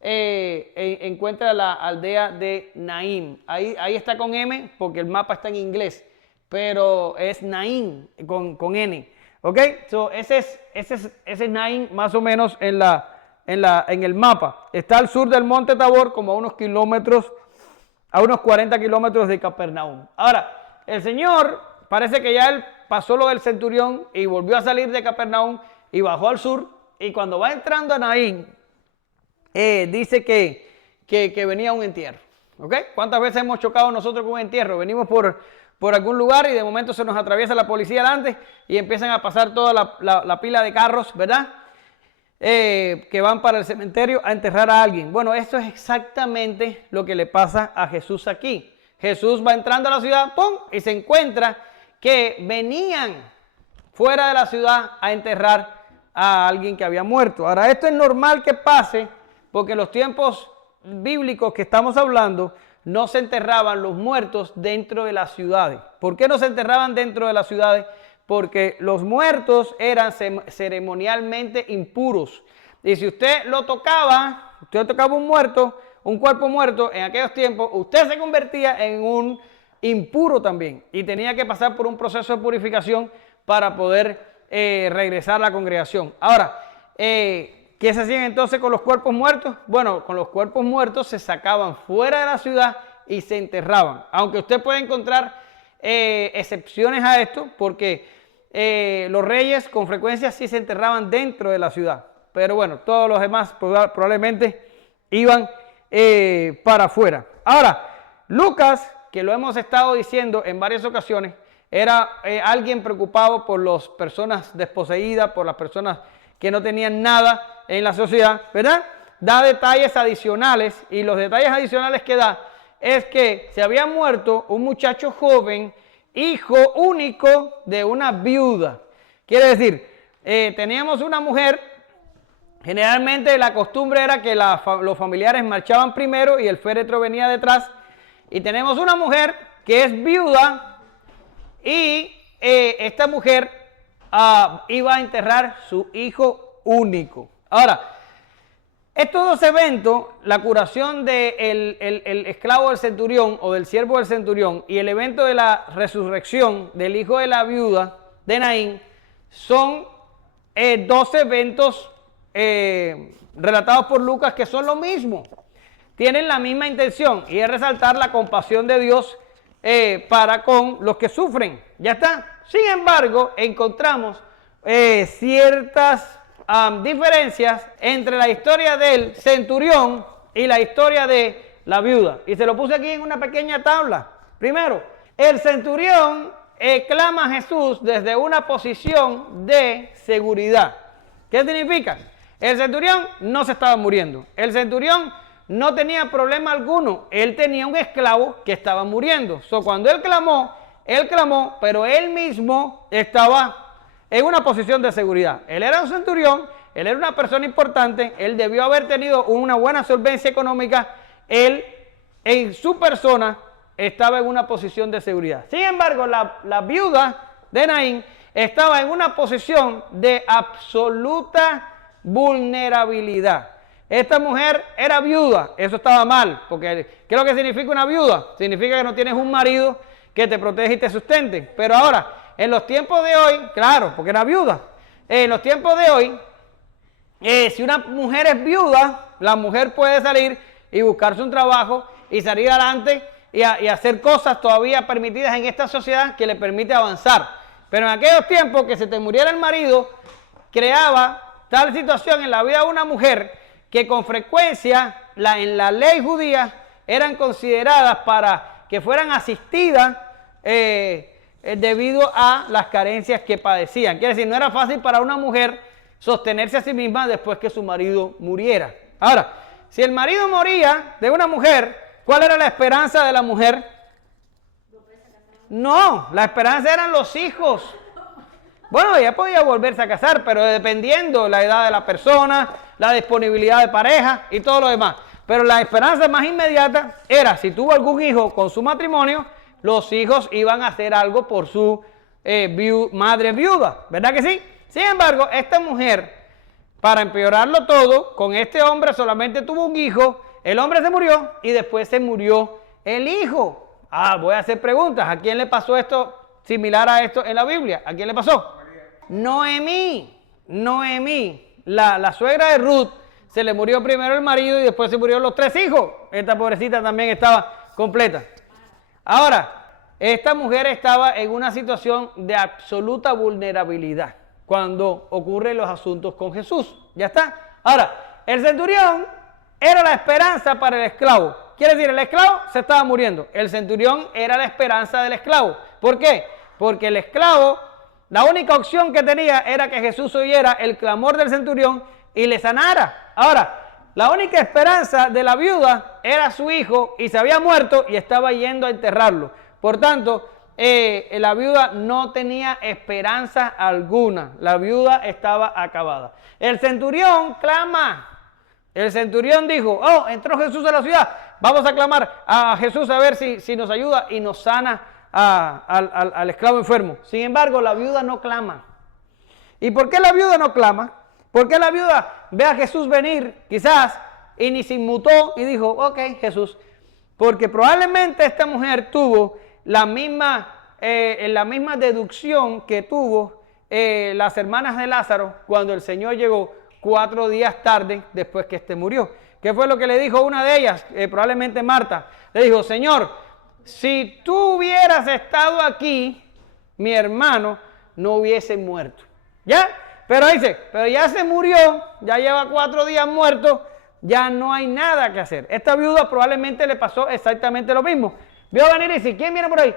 encuentra la aldea de Naín. Ahí está con M, porque el mapa está en inglés, pero es Naín con N, ¿ok? So, ese es Naín más o menos en el mapa. Está al sur del monte Tabor, como a unos 40 kilómetros de Capernaum. Ahora, el Señor parece que ya él pasó lo del centurión y volvió a salir de Capernaum y bajó al sur. Y cuando va entrando a Naín, dice que venía un entierro. ¿Ok? ¿Cuántas veces hemos chocado nosotros con un entierro? Venimos por algún lugar y de momento se nos atraviesa la policía delante y empiezan a pasar toda la pila de carros, ¿verdad? Que van para el cementerio a enterrar a alguien. Bueno, esto es exactamente lo que le pasa a Jesús aquí. Jesús va entrando a la ciudad, ¡pum!, y se encuentra que venían fuera de la ciudad a enterrar a alguien que había muerto. Ahora, esto es normal que pase porque en los tiempos bíblicos que estamos hablando no se enterraban los muertos dentro de las ciudades. ¿Por qué no se enterraban dentro de las ciudades? Porque los muertos eran ceremonialmente impuros. Y si usted tocaba un muerto, un cuerpo muerto, en aquellos tiempos, usted se convertía en un impuro también. Y tenía que pasar por un proceso de purificación para poder regresar a la congregación. Ahora, ¿qué se hacían entonces con los cuerpos muertos? Bueno, con los cuerpos muertos se sacaban fuera de la ciudad y se enterraban. Aunque usted puede encontrar excepciones a esto, porque los reyes con frecuencia sí se enterraban dentro de la ciudad. Pero bueno, todos los demás probablemente iban para afuera. Ahora, Lucas, que lo hemos estado diciendo en varias ocasiones, era alguien preocupado por las personas desposeídas, por las personas que no tenían nada en la sociedad, ¿verdad? Da detalles adicionales, y los detalles adicionales que da es que se había muerto un muchacho joven, hijo único de una viuda. Quiere decir, teníamos una mujer, generalmente la costumbre era que los familiares marchaban primero y el féretro venía detrás, y tenemos una mujer que es viuda, y esta mujer iba a enterrar su hijo único. Ahora, estos dos eventos, la curación del esclavo del centurión o del siervo del centurión y el evento de la resurrección del hijo de la viuda de Naín, son dos eventos relatados por Lucas que son lo mismo. Tienen la misma intención, y es resaltar la compasión de Dios para con los que sufren. Ya está. Sin embargo, encontramos ciertas diferencias entre la historia del centurión y la historia de la viuda. Y se lo puse aquí en una pequeña tabla. Primero, el centurión clama a Jesús desde una posición de seguridad. ¿Qué significa? El centurión no se estaba muriendo. El centurión no tenía problema alguno. Él tenía un esclavo que estaba muriendo. Cuando él clamó, él clamó, pero él mismo estaba en una posición de seguridad. Él era un centurión, él era una persona importante, él debió haber tenido una buena solvencia económica, él en su persona estaba en una posición de seguridad. Sin embargo, la viuda de Naín estaba en una posición de absoluta vulnerabilidad. Esta mujer era viuda, eso estaba mal, porque ¿qué es lo que significa una viuda? Significa que no tienes un marido que te protege y te sustente. Pero ahora, en los tiempos de hoy, claro, porque era viuda, en los tiempos de hoy, si una mujer es viuda, la mujer puede salir y buscarse un trabajo y salir adelante y hacer cosas todavía permitidas en esta sociedad que le permite avanzar. Pero en aquellos tiempos que se te muriera el marido, creaba tal situación en la vida de una mujer que con frecuencia en la ley judía eran consideradas para que fueran asistidas debido a las carencias que padecían. Quiere decir, no era fácil para una mujer sostenerse a sí misma después que su marido muriera. Ahora, si el marido moría de una mujer, ¿cuál era la esperanza de la mujer? No, la esperanza eran los hijos. Bueno, ella podía volverse a casar, pero dependiendo la edad de la persona, la disponibilidad de pareja y todo lo demás. Pero la esperanza más inmediata era, si tuvo algún hijo con su matrimonio, los hijos iban a hacer algo por su madre viuda, ¿verdad que sí? Sin embargo, esta mujer, para empeorarlo todo, con este hombre solamente tuvo un hijo, el hombre se murió y después se murió el hijo. Voy a hacer preguntas, ¿a quién le pasó esto similar a esto en la Biblia? ¿A quién le pasó? Noemí, la suegra de Ruth, se le murió primero el marido y después se murieron los 3 hijos. Esta pobrecita también estaba completa. Ahora, esta mujer estaba en una situación de absoluta vulnerabilidad cuando ocurren los asuntos con Jesús. ¿Ya está? Ahora, el centurión era la esperanza para el esclavo. Quiere decir, el esclavo se estaba muriendo. El centurión era la esperanza del esclavo. ¿Por qué? Porque el esclavo, la única opción que tenía era que Jesús oyera el clamor del centurión y le sanara. Ahora, la única esperanza de la viuda era su hijo y se había muerto y estaba yendo a enterrarlo. Por tanto, la viuda no tenía esperanza alguna. La viuda estaba acabada. El centurión clama. El centurión dijo, entró Jesús a la ciudad. Vamos a clamar a Jesús a ver si nos ayuda y nos sana al esclavo enfermo. Sin embargo, la viuda no clama. ¿Y por qué la viuda no clama? ¿Por qué la viuda ve a Jesús venir, quizás, y ni se inmutó y dijo, ok, Jesús? Porque probablemente esta mujer tuvo la misma deducción que tuvo las hermanas de Lázaro cuando el Señor llegó 4 días tarde después que éste murió. ¿Qué fue lo que le dijo una de ellas? Probablemente Marta. Le dijo, Señor, si tú hubieras estado aquí, mi hermano no hubiese muerto. ¿Ya? Pero dice, pero ya se murió, ya lleva 4 días muerto, ya no hay nada que hacer. Esta viuda probablemente le pasó exactamente lo mismo. Vio venir y dice, ¿quién viene por ahí?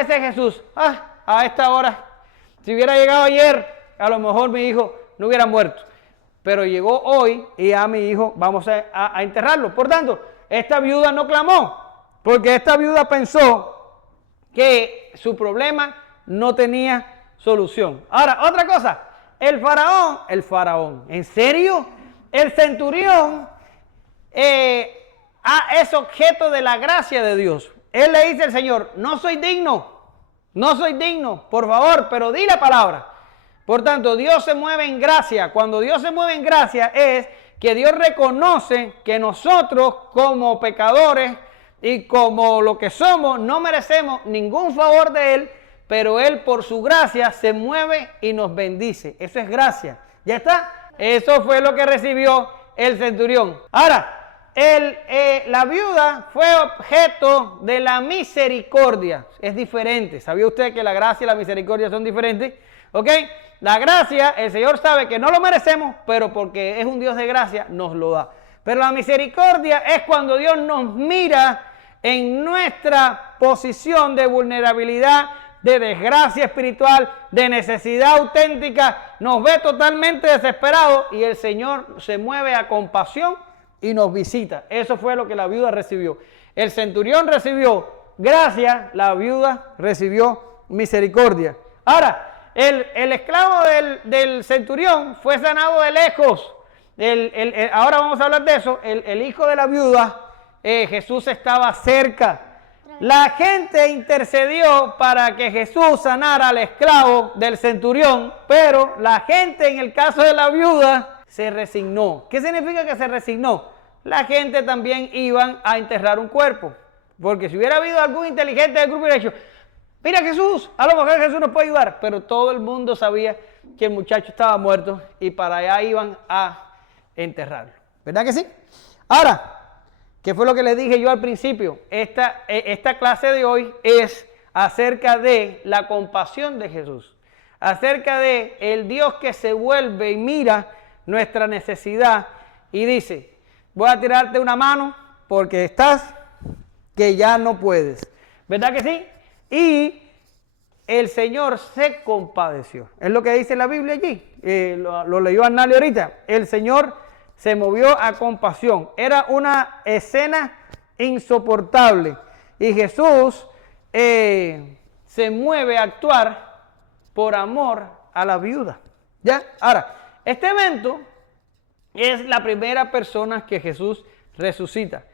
Ese es Jesús. A esta hora. Si hubiera llegado ayer, a lo mejor mi hijo no hubiera muerto. Pero llegó hoy y a mi hijo vamos a enterrarlo. Por tanto, esta viuda no clamó, porque esta viuda pensó que su problema no tenía solución. Ahora, otra cosa, el faraón, ¿en serio? El centurión es objeto de la gracia de Dios. Él le dice al Señor, no soy digno, por favor, pero di la palabra. Por tanto, Dios se mueve en gracia. Cuando Dios se mueve en gracia es que Dios reconoce que nosotros como pecadores y como lo que somos no merecemos ningún favor de Él, pero Él por su gracia se mueve y nos bendice. Eso es gracia. ¿Ya está? Eso fue lo que recibió el centurión. Ahora, la viuda fue objeto de la misericordia. Es diferente. ¿Sabía usted que la gracia y la misericordia son diferentes? ¿Ok? La gracia, el Señor sabe que no lo merecemos, pero porque es un Dios de gracia, nos lo da. Pero la misericordia es cuando Dios nos mira en nuestra posición de vulnerabilidad, de desgracia espiritual, de necesidad auténtica, nos ve totalmente desesperados y el Señor se mueve a compasión y nos visita. Eso fue lo que la viuda recibió. El centurión recibió gracia, la viuda recibió misericordia. Ahora, el esclavo del centurión fue sanado de lejos. Ahora vamos a hablar de eso. El hijo de la viuda, Jesús estaba cerca. La gente intercedió para que Jesús sanara al esclavo del centurión, pero la gente en el caso de la viuda se resignó. ¿Qué significa que se resignó? La gente también iban a enterrar un cuerpo, porque si hubiera habido algún inteligente del grupo hubiera dicho, mira Jesús, a lo mejor Jesús nos puede ayudar, pero todo el mundo sabía que el muchacho estaba muerto y para allá iban a enterrarlo. ¿Verdad que sí? Ahora, ¿qué fue lo que les dije yo al principio? Esta clase de hoy es acerca de la compasión de Jesús, acerca de el Dios que se vuelve y mira nuestra necesidad y dice, voy a tirarte una mano porque estás que ya no puedes. ¿Verdad que sí? Y el Señor se compadeció. Es lo que dice la Biblia allí. Lo leyó Arnaldo ahorita. El Señor se movió a compasión. Era una escena insoportable. Y Jesús se mueve a actuar por amor a la viuda. ¿Ya? Ahora, este evento es la primera persona que Jesús resucita.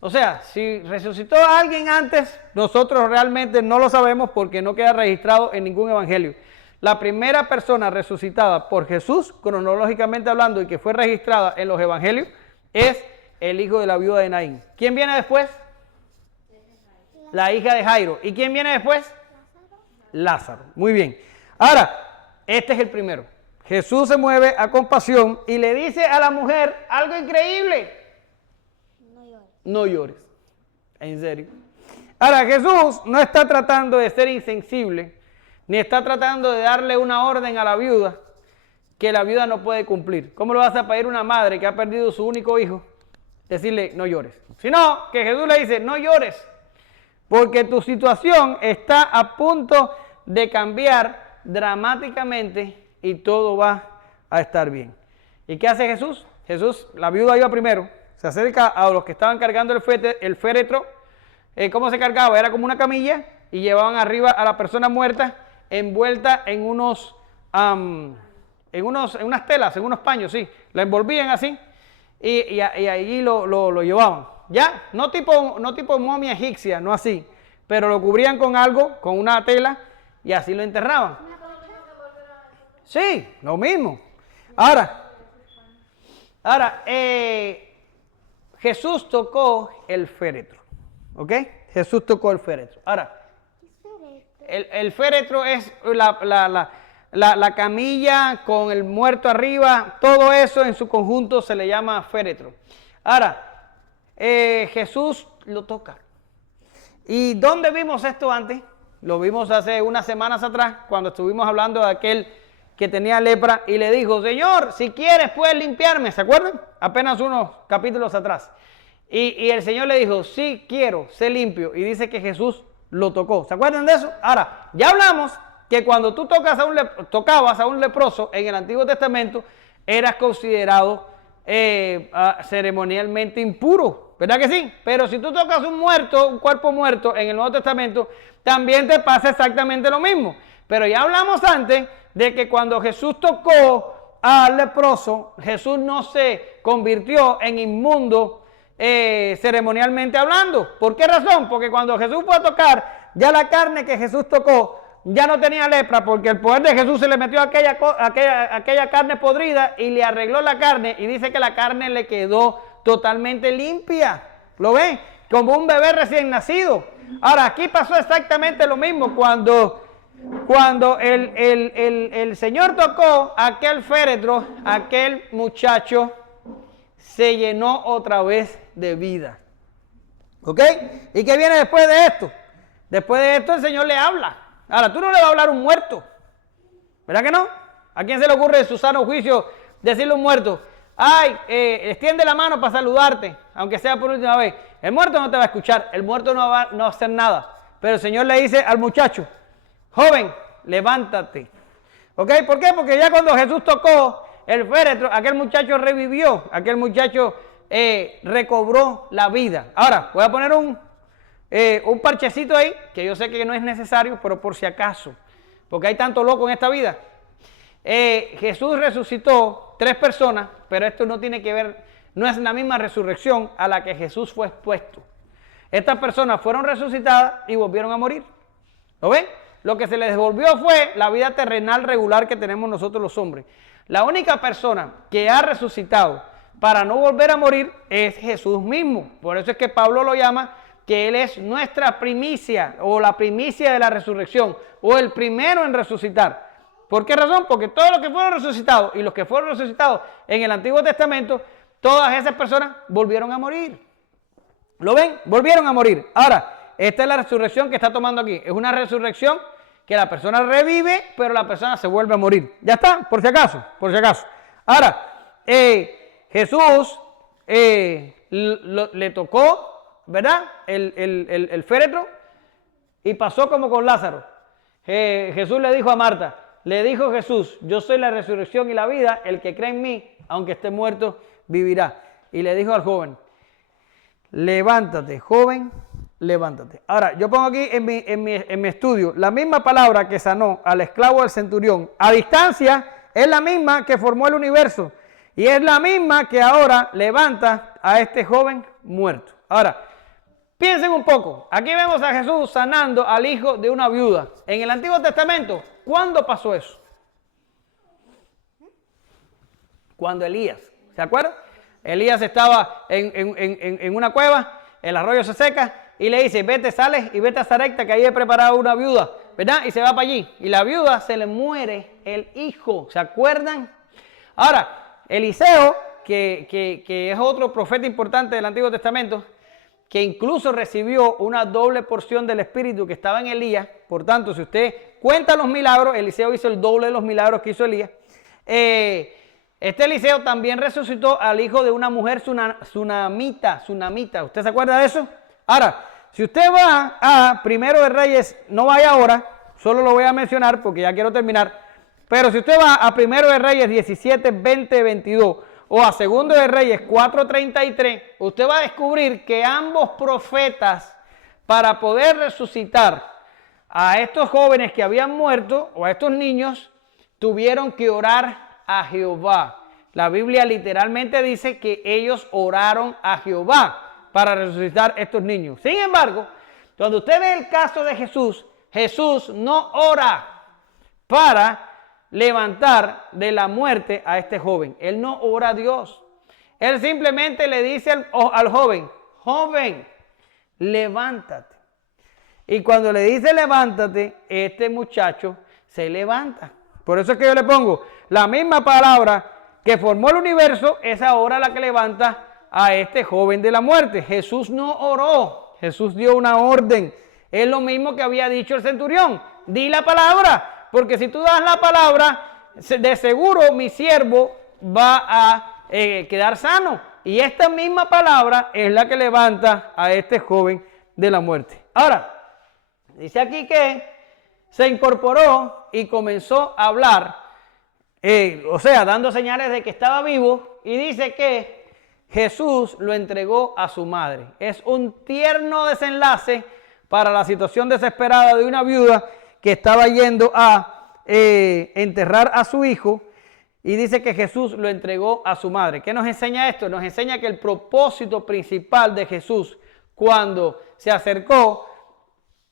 O sea, si resucitó a alguien antes, nosotros realmente no lo sabemos porque no queda registrado en ningún evangelio. La primera persona resucitada por Jesús, cronológicamente hablando, y que fue registrada en los evangelios, es el hijo de la viuda de Naín. ¿Quién viene después? La hija de Jairo. ¿Y quién viene después? Lázaro. Muy bien. Ahora, este es el primero. Jesús se mueve a compasión y le dice a la mujer algo increíble. No llores. En serio. Ahora, Jesús no está tratando de ser insensible, ni está tratando de darle una orden a la viuda que la viuda no puede cumplir. ¿Cómo le vas a pedir a una madre que ha perdido su único hijo? Decirle, no llores. Sino que Jesús le dice, no llores, porque tu situación está a punto de cambiar dramáticamente y todo va a estar bien. ¿Y qué hace Jesús? Jesús, la viuda iba primero, se acerca a los que estaban cargando el féretro. ¿Cómo se cargaba? Era como una camilla y llevaban arriba a la persona muerta envuelta en unas telas, en unos paños, sí. La envolvían así y allí lo llevaban. ¿Ya? No tipo momia egipcia, no así, pero lo cubrían con algo, con una tela y así lo enterraban. Sí, lo mismo. Ahora, Jesús tocó el féretro, ¿ok? Jesús tocó el féretro. Ahora, el féretro es la camilla con el muerto arriba, todo eso en su conjunto se le llama féretro. Ahora, Jesús lo toca. ¿Y dónde vimos esto antes? Lo vimos hace unas semanas atrás, cuando estuvimos hablando de aquel que tenía lepra y le dijo, Señor, si quieres puedes limpiarme, ¿se acuerdan? Apenas unos capítulos atrás. Y el Señor le dijo, sí quiero, sé limpio. Y dice que Jesús lo tocó. ¿Se acuerdan de eso? Ahora, ya hablamos que cuando tú tocabas a un leproso en el Antiguo Testamento, eras considerado ceremonialmente impuro, ¿verdad que sí? Pero si tú tocas un cuerpo muerto en el Nuevo Testamento, también te pasa exactamente lo mismo. Pero ya hablamos antes de que cuando Jesús tocó al leproso, Jesús no se convirtió en inmundo ceremonialmente hablando. ¿Por qué razón? Porque cuando Jesús fue a tocar, ya la carne que Jesús tocó ya no tenía lepra, porque el poder de Jesús se le metió a aquella carne podrida y le arregló la carne, y dice que la carne le quedó totalmente limpia. ¿Lo ven? Como un bebé recién nacido. Ahora, aquí pasó exactamente lo mismo. Cuando el Señor tocó aquel féretro, aquel muchacho se llenó otra vez de vida. ¿Ok? ¿Y qué viene después de esto? Después de esto el Señor le habla. Ahora, tú no le vas a hablar a un muerto, ¿verdad que no? ¿A quién se le ocurre en su sano juicio decirle a un muerto, ay, extiende la mano para saludarte, aunque sea por última vez? El muerto no te va a escuchar, el muerto no va a hacer nada. Pero el Señor le dice al muchacho, joven, levántate. ¿Ok? ¿Por qué? Porque ya cuando Jesús tocó el féretro, aquel muchacho revivió, aquel muchacho recobró la vida. Ahora, voy a poner un parchecito ahí, que yo sé que no es necesario, pero por si acaso, porque hay tanto loco en esta vida. Jesús resucitó 3 personas, pero esto no tiene que ver, no es la misma resurrección a la que Jesús fue expuesto. Estas personas fueron resucitadas y volvieron a morir. ¿Lo ven? Lo que se les devolvió fue la vida terrenal regular que tenemos nosotros los hombres. La única persona que ha resucitado para no volver a morir es Jesús mismo. Por eso es que Pablo lo llama que Él es nuestra primicia, o la primicia de la resurrección, o el primero en resucitar. ¿Por qué razón? Porque todos los que fueron resucitados y los que fueron resucitados en el Antiguo Testamento, todas esas personas volvieron a morir. ¿Lo ven? Volvieron a morir. Ahora, esta es la resurrección que está tomando aquí. Es una resurrección que la persona revive, pero la persona se vuelve a morir. Ya está, por si acaso, por si acaso. Ahora, Jesús le tocó, ¿verdad? El féretro y pasó como con Lázaro. Jesús le dijo a Marta, le dijo Jesús, yo soy la resurrección y la vida, el que cree en mí, aunque esté muerto, vivirá. Y le dijo al joven, levántate, joven, levántate. Ahora, yo pongo aquí en mi estudio, la misma palabra que sanó al esclavo del centurión, a distancia, es la misma que formó el universo. Y es la misma que ahora levanta a este joven muerto. Ahora, piensen un poco. Aquí vemos a Jesús sanando al hijo de una viuda. En el Antiguo Testamento, ¿cuándo pasó eso? Cuando Elías, ¿se acuerdan? Elías estaba en una cueva, el arroyo se seca y le dice, vete, sales y vete a Sarepta, que ahí he preparado una viuda, ¿verdad? Y se va para allí. Y la viuda se le muere el hijo, ¿se acuerdan? Ahora, Eliseo, que es otro profeta importante del Antiguo Testamento, que incluso recibió una doble porción del Espíritu que estaba en Elías. Por tanto, si usted cuenta los milagros, Eliseo hizo el doble de los milagros que hizo Elías. Este Eliseo también resucitó al hijo de una mujer tsunamita. ¿Usted se acuerda de eso? Ahora, si usted va a Primero de Reyes, no vaya ahora, solo lo voy a mencionar porque ya quiero terminar. Pero si usted va a Primero de Reyes 17, 20, 22 o a Segundo de Reyes 4, 33, usted va a descubrir que ambos profetas, para poder resucitar a estos jóvenes que habían muerto o a estos niños, tuvieron que orar a Jehová. La Biblia literalmente dice que ellos oraron a Jehová para resucitar estos niños. Sin embargo, cuando usted ve el caso de Jesús, Jesús no ora para levantar de la muerte a este joven. Él no ora a Dios. Él simplemente le dice al joven, joven, levántate. Y cuando le dice levántate, este muchacho se levanta. Por eso es que yo le pongo la misma palabra que formó el universo, es ahora la que levanta a este joven de la muerte. Jesús no oró, Jesús dio una orden. Es lo mismo que había dicho el centurión. Di la palabra, porque si tú das la palabra, de seguro mi siervo va a quedar sano. Y esta misma palabra es la que levanta a este joven de la muerte. Ahora, dice aquí que se incorporó y comenzó a hablar, dando señales de que estaba vivo, y dice que Jesús lo entregó a su madre. Es un tierno desenlace para la situación desesperada de una viuda que estaba yendo a enterrar a su hijo, y dice que Jesús lo entregó a su madre. ¿Qué nos enseña esto? Nos enseña que el propósito principal de Jesús cuando se acercó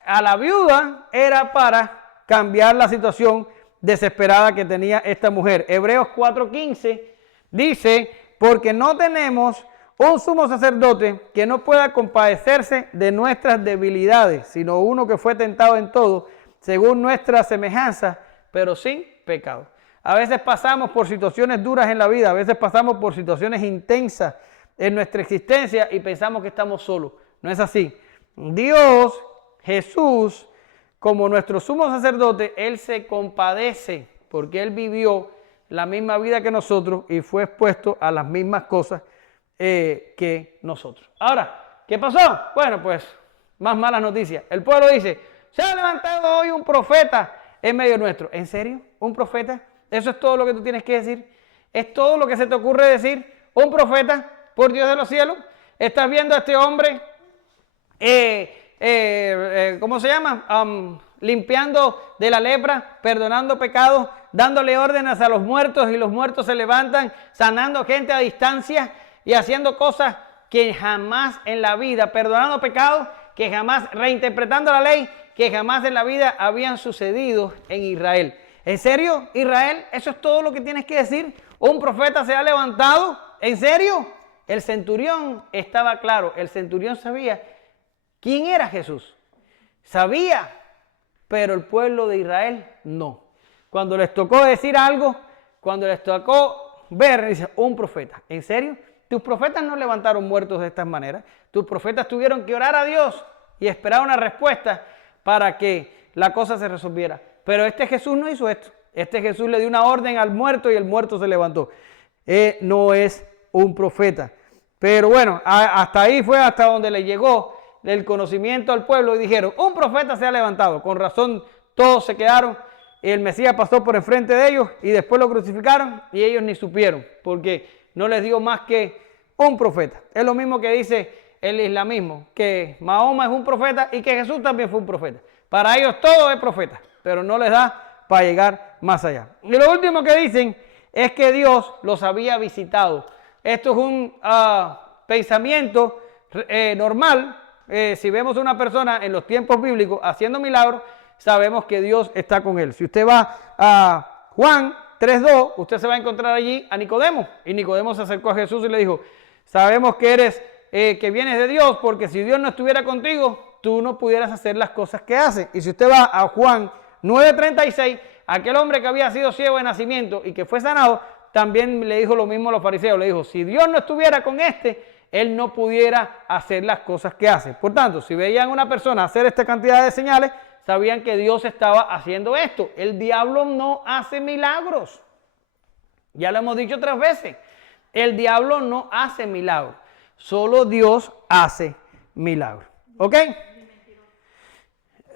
a la viuda era para cambiar la situación desesperada que tenía esta mujer. Hebreos 4:15 dice, porque no tenemos un sumo sacerdote que no pueda compadecerse de nuestras debilidades, sino uno que fue tentado en todo, según nuestra semejanza, pero sin pecado. A veces pasamos por situaciones duras en la vida, a veces pasamos por situaciones intensas en nuestra existencia y pensamos que estamos solos. No es así. Dios, Jesús, como nuestro sumo sacerdote, Él se compadece porque Él vivió la misma vida que nosotros y fue expuesto a las mismas cosas que nosotros. Ahora, ¿qué pasó? Bueno, pues más malas noticias. El pueblo dice, se ha levantado hoy un profeta en medio nuestro. ¿En serio? ¿Un profeta? ¿Eso es todo lo que tú tienes que decir? ¿Es todo lo que se te ocurre decir? ¿Un profeta? Por Dios de los cielos. ¿Estás viendo a este hombre ¿cómo se llama? Limpiando de la lepra, perdonando pecados, dándole órdenes a los muertos y los muertos se levantan, sanando gente a distancia y haciendo cosas que jamás en la vida, perdonando pecados, que jamás, reinterpretando la ley, que jamás en la vida habían sucedido en Israel. ¿En serio, Israel? ¿Eso es todo lo que tienes que decir? ¿Un profeta se ha levantado? ¿En serio? El centurión estaba claro, el centurión sabía quién era Jesús. Sabía, pero el pueblo de Israel no. Cuando les tocó decir algo, cuando les tocó ver, dice, un profeta. ¿En serio? Tus profetas no levantaron muertos de esta manera. Tus profetas tuvieron que orar a Dios y esperar una respuesta para que la cosa se resolviera. Pero este Jesús no hizo esto. Este Jesús le dio una orden al muerto y el muerto se levantó. No es un profeta. Pero bueno, hasta ahí fue hasta donde le llegó el conocimiento al pueblo y dijeron, un profeta se ha levantado. Con razón todos se quedaron. El Mesías pasó por enfrente de ellos y después lo crucificaron y ellos ni supieron porque no les dio más que un profeta. Es lo mismo que dice el islamismo, que Mahoma es un profeta y que Jesús también fue un profeta. Para ellos todo es profeta, pero no les da para llegar más allá. Y lo último que dicen es que Dios los había visitado. Esto es un pensamiento normal. Si vemos a una persona en los tiempos bíblicos haciendo milagros, sabemos que Dios está con él. Si usted va a Juan 3:2, usted se va a encontrar allí a Nicodemo. Y Nicodemo se acercó a Jesús y le dijo, sabemos que eres, que vienes de Dios, porque si Dios no estuviera contigo, tú no pudieras hacer las cosas que hace. Y si usted va a Juan 9:36, aquel hombre que había sido ciego de nacimiento y que fue sanado, también le dijo lo mismo a los fariseos. Le dijo, si Dios no estuviera con él no pudiera hacer las cosas que hace. Por tanto, si veían a una persona hacer esta cantidad de señales, sabían que Dios estaba haciendo esto. El diablo no hace milagros. Ya lo hemos dicho 3 veces. El diablo no hace milagros. Solo Dios hace milagros. ¿Ok?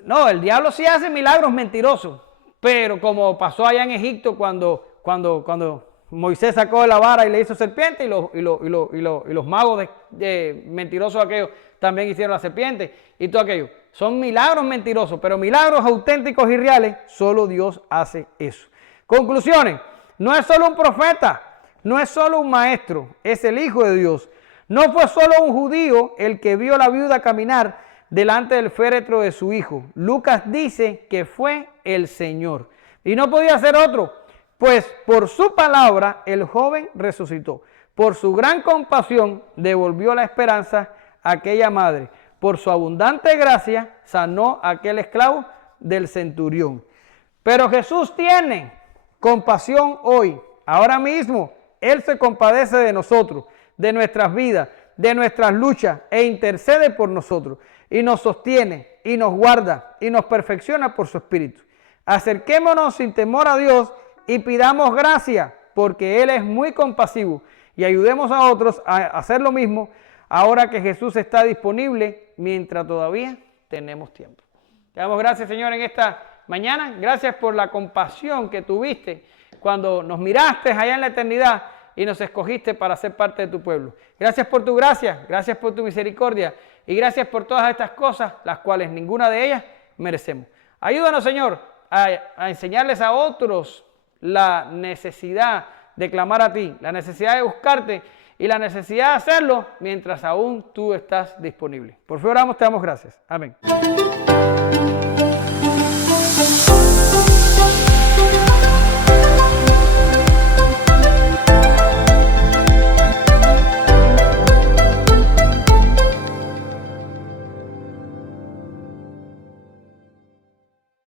No, el diablo sí hace milagros mentirosos. Pero como pasó allá en Egipto cuando Moisés sacó la vara y le hizo serpiente y los magos de mentirosos aquellos también hicieron la serpiente y todo aquello. Son milagros mentirosos, pero milagros auténticos y reales, solo Dios hace eso. Conclusiones, no es solo un profeta, no es solo un maestro, es el Hijo de Dios. No fue solo un judío el que vio a la viuda caminar delante del féretro de su hijo. Lucas dice que fue el Señor. Y no podía ser otro, pues por su palabra el joven resucitó. Por su gran compasión devolvió la esperanza a aquella madre. Por su abundante gracia sanó a aquel esclavo del centurión. Pero Jesús tiene compasión hoy, ahora mismo. Él se compadece de nosotros, de nuestras vidas, de nuestras luchas e intercede por nosotros. Y nos sostiene, y nos guarda, y nos perfecciona por su Espíritu. Acerquémonos sin temor a Dios y pidamos gracia, porque Él es muy compasivo. Y ayudemos a otros a hacer lo mismo ahora que Jesús está disponible mientras todavía tenemos tiempo. Te damos gracias, Señor, en esta mañana. Gracias por la compasión que tuviste cuando nos miraste allá en la eternidad y nos escogiste para ser parte de tu pueblo. Gracias por tu gracia, gracias por tu misericordia y gracias por todas estas cosas, las cuales ninguna de ellas merecemos. Ayúdanos, Señor, a enseñarles a otros la necesidad de clamar a ti, la necesidad de buscarte y la necesidad de hacerlo mientras aún tú estás disponible. Por favor, oramos, te damos gracias. Amén.